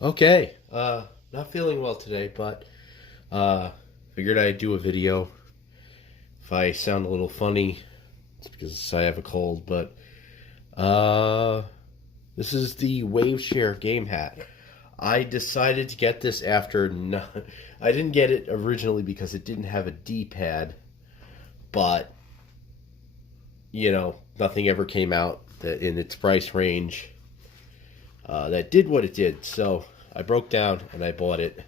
Okay, not feeling well today, but figured I'd do a video. If I sound a little funny, it's because I have a cold, but uh, this is the Waveshare game hat. I decided to get this after I didn't get it originally because it didn't have a D-pad, but nothing ever came out that in its price range that did what it did. So I broke down and I bought it.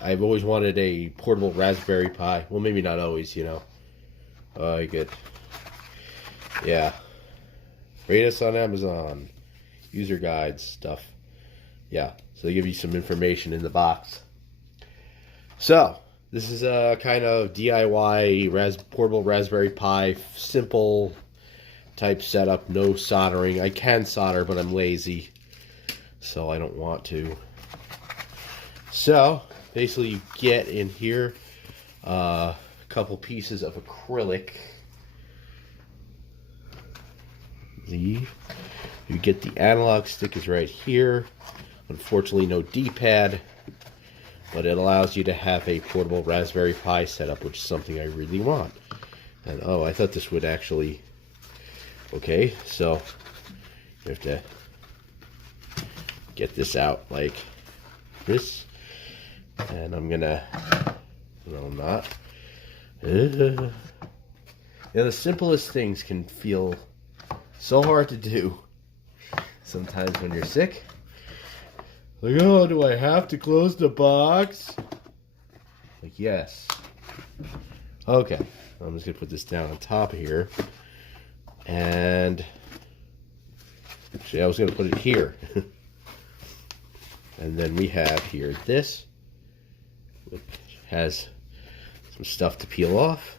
I've always wanted a portable Raspberry Pi. Well, maybe not always. Oh, good. Yeah. Rate us on Amazon. User guides, stuff. Yeah. So they give you some information in the box. So, this is a kind of DIY portable Raspberry Pi, simple type setup, no soldering. I can solder, but I'm lazy, so I don't want to. So, basically you get in here a couple pieces of acrylic. You get the analog stick is right here. Unfortunately, no D-pad, but it allows you to have a portable Raspberry Pi setup, which is something I really want. And oh, I thought this would actually... Okay, so you have to get this out like this. And I'm gonna... No, I'm not. The simplest things can feel so hard to do sometimes when you're sick. Like, oh, do I have to close the box? Like, yes. Okay, I'm just gonna put this down on top here. And actually, I was gonna put it here. And then we have here this, which has some stuff to peel off.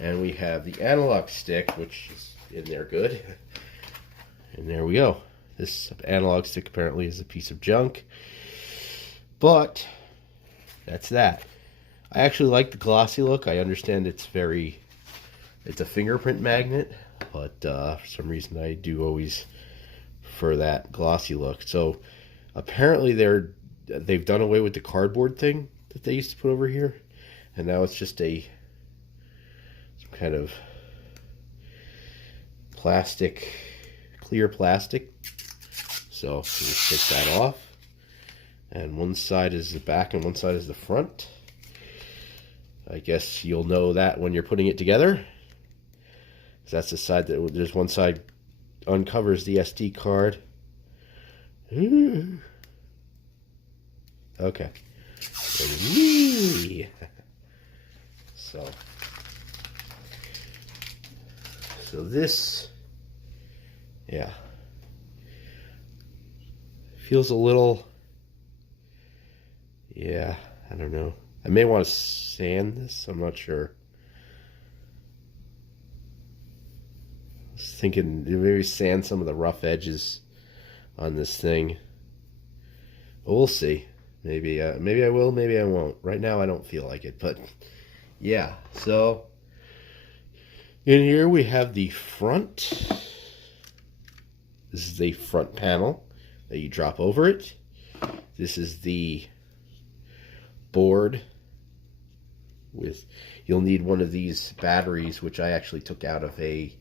And we have the analog stick, which is in there good. And there we go. This analog stick apparently is a piece of junk. But that's that. I actually like the glossy look. I understand it's a fingerprint magnet, but for some reason I do always prefer that glossy look. So apparently they've done away with the cardboard thing that they used to put over here, and now it's just some kind of clear plastic. So just take that off, and one side is the back and one side is the front. I guess you'll know that when you're putting it together. That's the side that there's one side uncovers the SD card. Okay. So this, yeah, feels a little, yeah, I don't know. I may want to sand this. I'm not sure. I was thinking maybe sand some of the rough edges on this thing. But we'll see. Maybe I will, maybe I won't. Right now I don't feel like it, but yeah. So in here we have the front. This is the front panel that you drop over it. This is the board with, you'll need one of these batteries, which I actually took out of a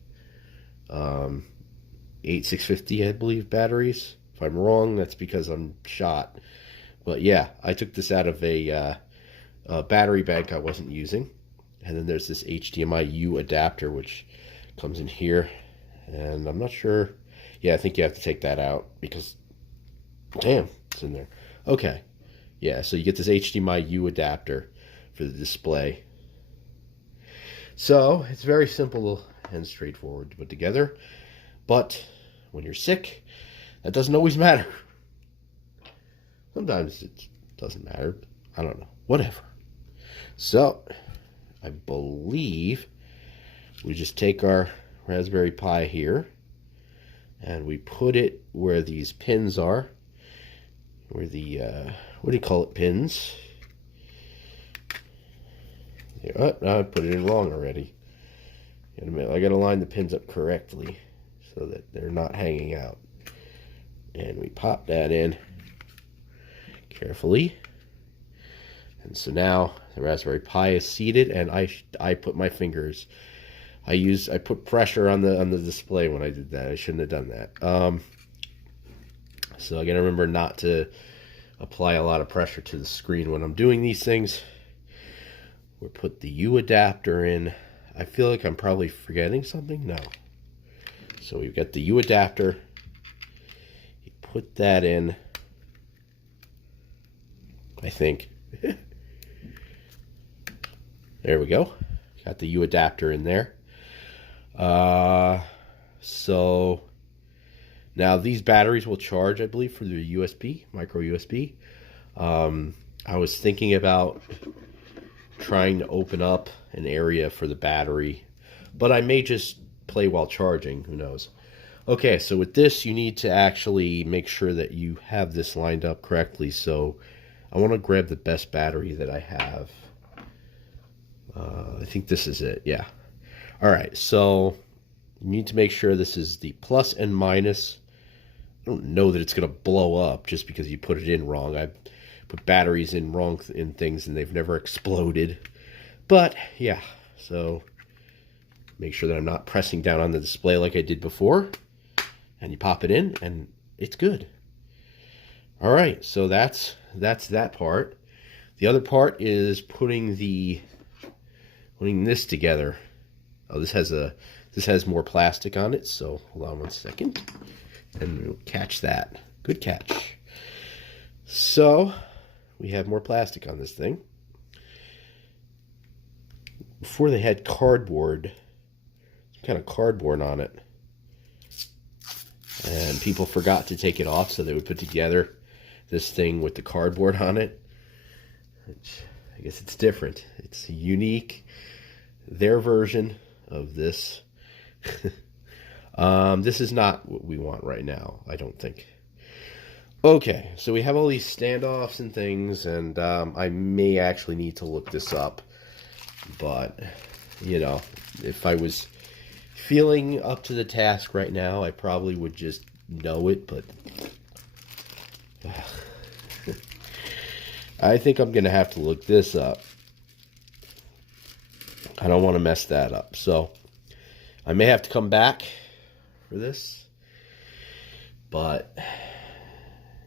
8650, I believe, batteries. If I'm wrong, that's because I'm shot. But yeah, I took this out of a battery bank I wasn't using. And then there's this HDMI U adapter, which comes in here. And I'm not sure. Yeah, I think you have to take that out because, damn, it's in there. Okay. Yeah, so you get this HDMI U adapter for the display. So it's very simple and straightforward to put together. But when you're sick, that doesn't always matter. Sometimes it doesn't matter. I don't know. Whatever. So I believe we just take our Raspberry Pi here and we put it where these pins are. Where the, what do you call it, pins? Yeah, I put it in wrong already. I gotta line the pins up correctly so that they're not hanging out. And we pop that in carefully. And so now the Raspberry Pi is seated, and I put my fingers. I put pressure on the display when I did that. I shouldn't have done that. So I gotta remember not to apply a lot of pressure to the screen when I'm doing these things. We'll put the U adapter in. I feel like I'm probably forgetting something. No. So we've got the U adapter. You put that in, I think. There we go. Got the U adapter in there. So now these batteries will charge, I believe, for the USB, micro USB. I was thinking about trying to open up an area for the battery, but I may just play while charging. Who knows? Okay, so with this, you need to actually make sure that you have this lined up correctly. So I want to grab the best battery that I have. I think this is it. Yeah. All right. So you need to make sure this is the plus and minus. I don't know that it's going to blow up just because you put it in wrong. I put batteries in wrong in things and they've never exploded. But yeah, so make sure that I'm not pressing down on the display like I did before. And you pop it in and it's good. All right, so that's that part. The other part is putting this together. Oh, this has more plastic on it, so hold on one second. And we'll catch that. Good catch. So we have more plastic on this thing. Before they had cardboard, some kind of cardboard on it. And people forgot to take it off, so they would put together this thing with the cardboard on it. Which, I guess it's different. It's unique. Their version of this. This is not what we want right now, I don't think. Okay, so we have all these standoffs and things, and I may actually need to look this up. But, you know, if I was feeling up to the task right now, I probably would just know it, but I think I'm going to have to look this up. I don't want to mess that up. So I may have to come back for this. But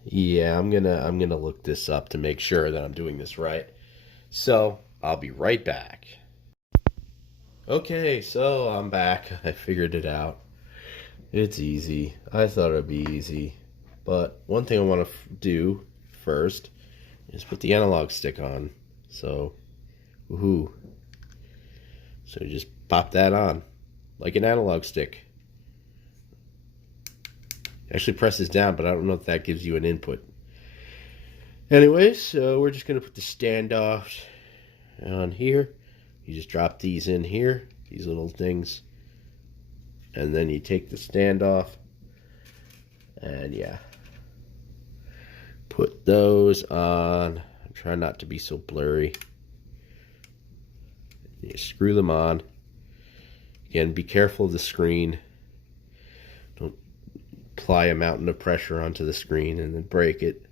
yeah, I'm gonna look this up to make sure that I'm doing this right. So I'll be right back. Okay, so I'm back. I figured it out. It's easy. I thought it'd be easy. But one thing I want to do first is put the analog stick on. So, woohoo. So you just pop that on like an analog stick. Actually presses down, but I don't know if that gives you an input. Anyways, so we're just going to put the standoff on here. You just drop these in here, these little things. And then you take the standoff and yeah, put those on. I'm trying not to be so blurry. You screw them on. Again, be careful of the screen. Don't apply a mountain of pressure onto the screen and then break it.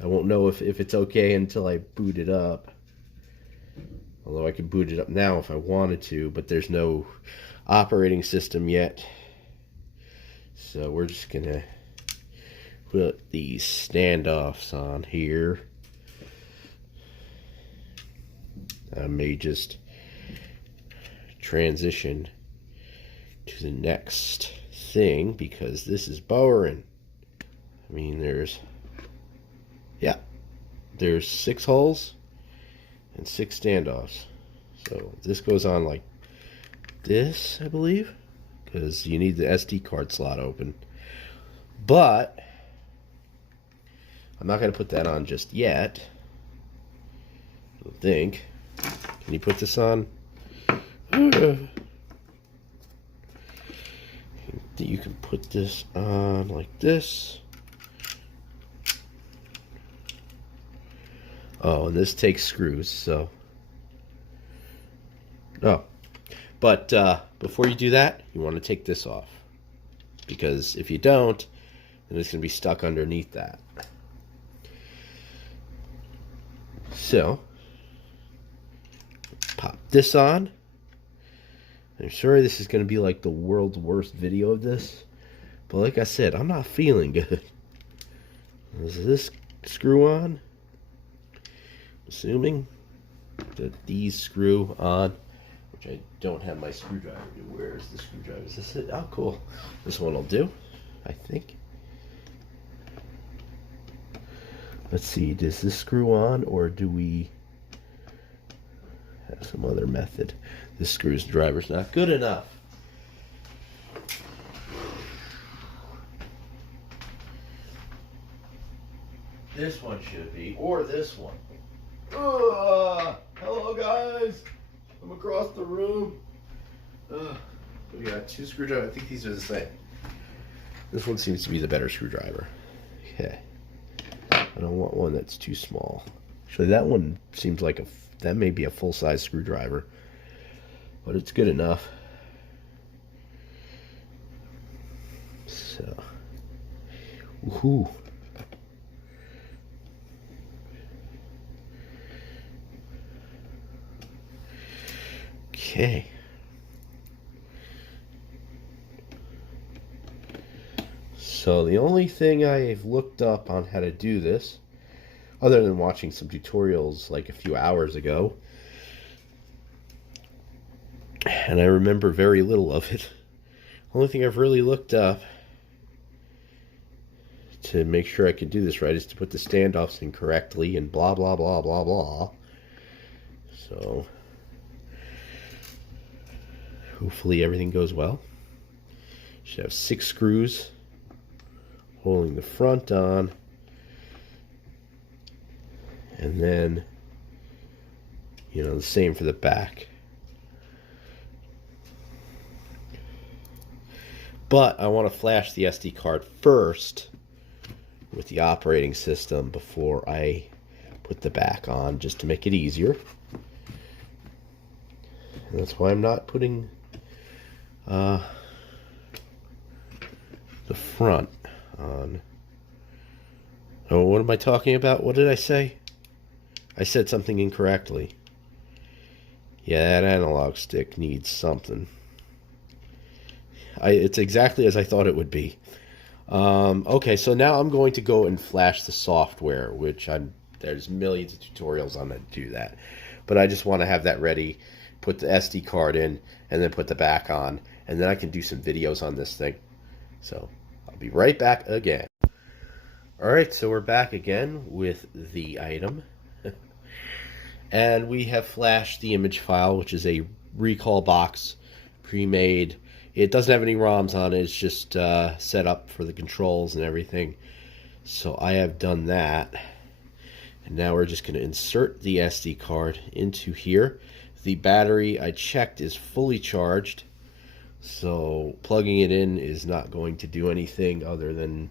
I won't know if it's okay until I boot it up. Although I could boot it up now if I wanted to, but there's no operating system yet. So we're just gonna put these standoffs on here. I may just transition to the next thing because this is boring. I mean, there's 6 holes and 6 standoffs. So this goes on like this, I believe, because you need the SD card slot open. But I'm not going to put that on just yet. I don't think. Can you put this on? You can put this on like this. Oh, and this takes screws, so. Oh. But before you do that, you want to take this off. Because if you don't, and it's going to be stuck underneath that. So, pop this on. I'm sorry this is going to be like the world's worst video of this, but like I said, I'm not feeling good. Is this screw on? Assuming that these screw on, which I don't have my screwdriver. Where is the screwdriver? Is this it? Oh, cool. This one will do, I think. Let's see, does this screw on, or do we have some other method? This screwdriver's not good enough. This one should be, or this one. Hello guys, I'm across the room. We got two screwdrivers. I think these are the same. This one seems to be the better screwdriver. Okay. I don't want one that's too small. Actually, that one seems like that may be a full-size screwdriver, but it's good enough. So, woohoo. Okay. So the only thing I've looked up on how to do this, other than watching some tutorials like a few hours ago, and I remember very little of it, the only thing I've really looked up to make sure I can do this right is to put the standoffs in correctly and blah blah blah blah blah. So hopefully everything goes well. Should have 6 screws holding the front on, and then, you know, the same for the back. But I want to flash the SD card first with the operating system before I put the back on, just to make it easier. And that's why I'm not putting the front on. Oh, what am I talking about? What did I say? I said something incorrectly. Yeah, that analog stick needs something. It's exactly as I thought it would be. Okay, so now I'm going to go and flash the software, which there's millions of tutorials on how to do that. But I just want to have that ready, put the SD card in, and then put the back on, and then I can do some videos on this thing. So I'll be right back again. Alright, so we're back again with the item. And we have flashed the image file, which is a recall box, pre-made. It doesn't have any ROMs on it, it's just set up for the controls and everything. So I have done that. And now we're just going to insert the SD card into here. The battery I checked is fully charged, so plugging it in is not going to do anything other than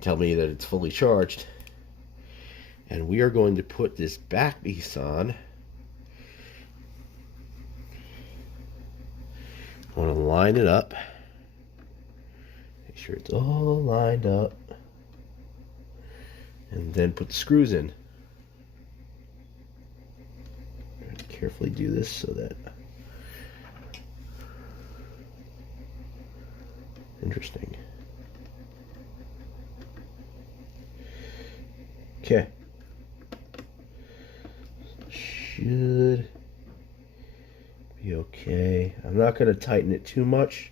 tell me that it's fully charged. And we are going to put this back piece on. I want to line it up, make sure it's all lined up, and then put the screws in. Carefully do this so that, interesting. Okay, should be okay. I'm not going to tighten it too much,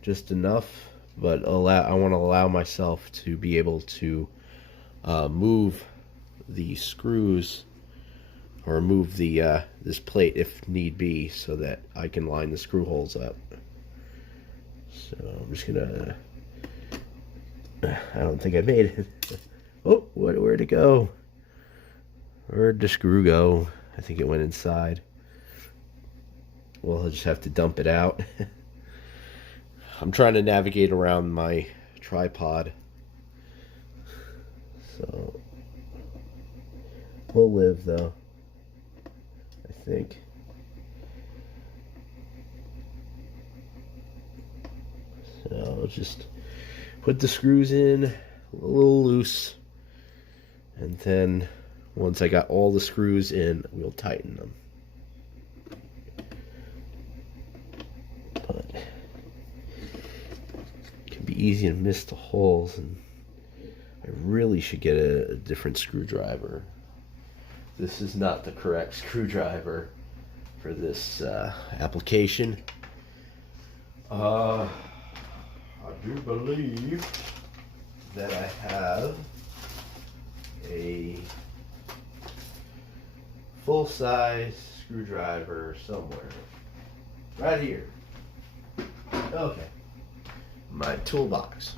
just enough, but I want to allow myself to be able to move the screws, or move the this plate if need be, so that I can line the screw holes up. So I'm just gonna, I don't think I made it. Oh, where'd it go? Where'd the screw go? I think it went inside. Well, I'll just have to dump it out. I'm trying to navigate around my tripod, so we'll live though, I think. So I'll just put the screws in a little loose, and then once I got all the screws in, we'll tighten them. But it can be easy to miss the holes, and I really should get a different screwdriver. This is not the correct screwdriver for this application. I do believe that I have a full-size screwdriver somewhere. Right here. Okay. My toolbox.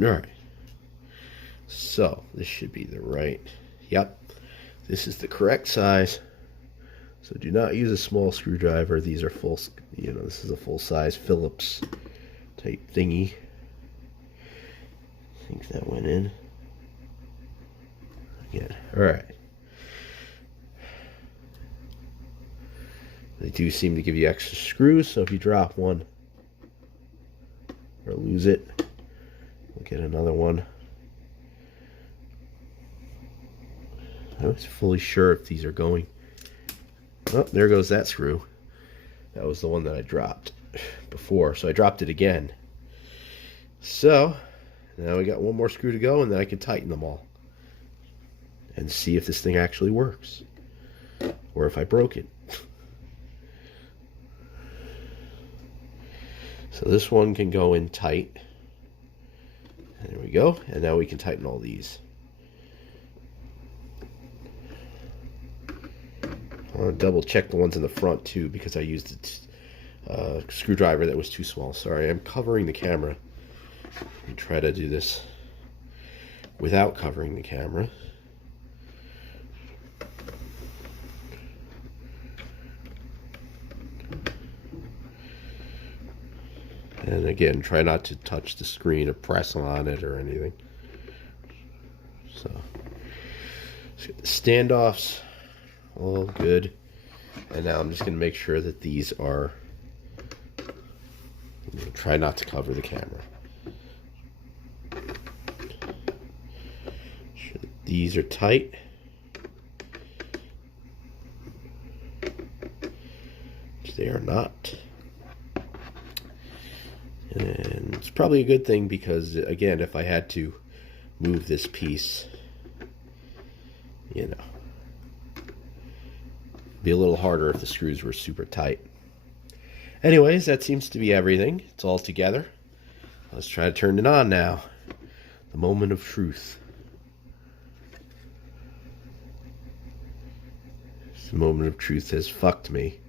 Alright. So, this should be the right. Yep. This is the correct size. So do not use a small screwdriver. These are full, this is a full-size Phillips type thingy. I think that went in. Again. Alright. They do seem to give you extra screws, so if you drop one or lose it, we'll get another one. I was fully sure if these are going. Oh, there goes that screw. That was the one that I dropped before, so I dropped it again. So, now we got one more screw to go, and then I can tighten them all. And see if this thing actually works. Or if I broke it. So this one can go in tight. There we go. And now we can tighten all these. I want to double check the ones in the front too, because I used a screwdriver that was too small. Sorry, I'm covering the camera. Let me try to do this without covering the camera. And again, try not to touch the screen or press on it or anything. So, let's get the standoffs all good. And now I'm just going to make sure that these are, try not to cover the camera. Sure that these are tight. Which they are not. And it's probably a good thing because, again, if I had to move this piece, it'd be a little harder if the screws were super tight. Anyways, that seems to be everything. It's all together. Let's try to turn it on now. The moment of truth. This moment of truth has fucked me.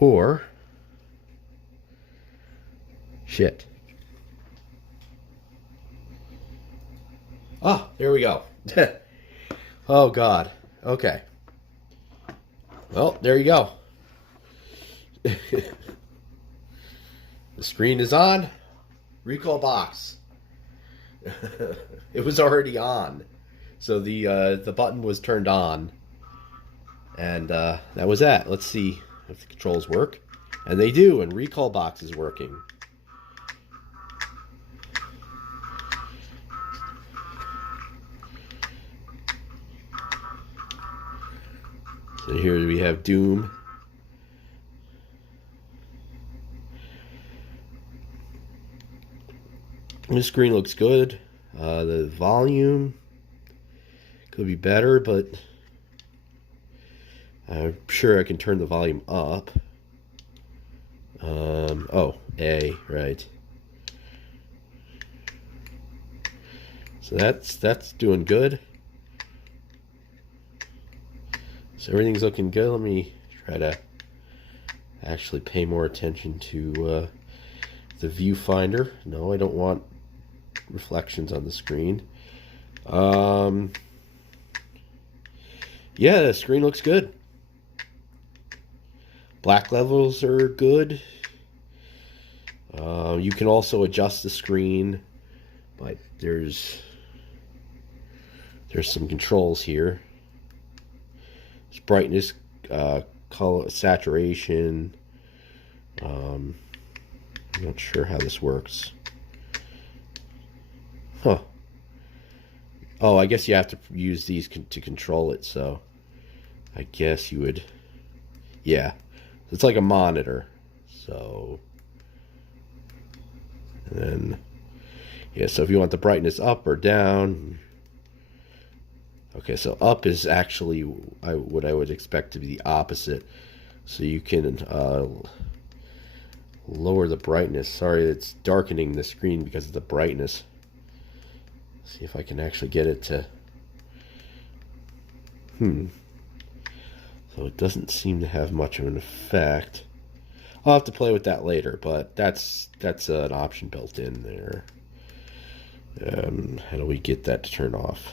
Or, shit. Oh, there we go. Oh, God. Okay. Well, there you go. The screen is on. Recall box. It was already on. So the button was turned on. And that was that. Let's see if the controls work. And they do, and recall box is working. So here we have Doom. This screen looks good. The volume could be better, but I'm sure I can turn the volume up. Oh, A, right. So that's doing good. So everything's looking good. Let me try to actually pay more attention to the viewfinder. No, I don't want reflections on the screen. Yeah, the screen looks good. Black levels are good. You can also adjust the screen, but there's some controls here. It's brightness, color, saturation, I'm not sure how this works. Huh. Oh, I guess you have to use these to control it, so I guess you would... Yeah. It's like a monitor. So... And then... Yeah, so if you want the brightness up or down... Okay, so up is actually what I would expect to be the opposite. So you can lower the brightness. Sorry, it's darkening the screen because of the brightness. See if I can actually get it to... So it doesn't seem to have much of an effect. I'll have to play with that later, but that's an option built in there. How do we get that to turn off?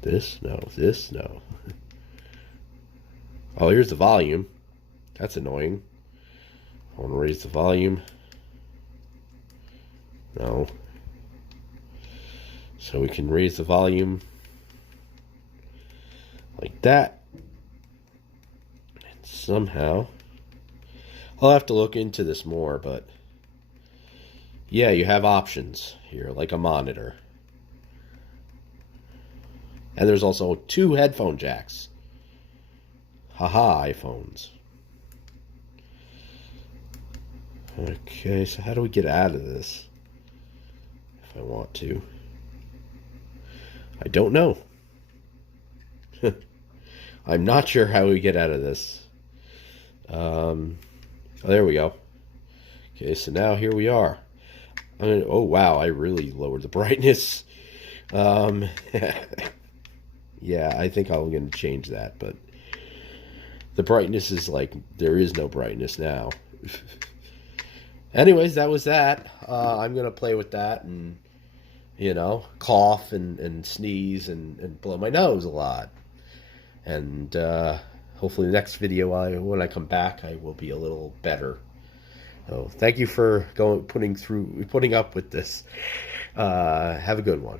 This? No. This? No. Oh, here's the volume. That's annoying. I want to raise the volume. No. So we can raise the volume like that. And somehow, I'll have to look into this more, but yeah, you have options here, like a monitor. And there's also 2 headphone jacks. Haha, iPhones. Okay, so how do we get out of this? If I want to. I don't know. I'm not sure how we get out of this. Oh, there we go. Okay, so now here we are. Oh, wow, I really lowered the brightness. Yeah, I think I'm going to change that, but the brightness is like, there is no brightness now. Anyways, that was that. I'm going to play with that and, you know, cough and sneeze and blow my nose a lot. And hopefully the next video, when I come back, I will be a little better. So thank you for putting up with this. Have a good one.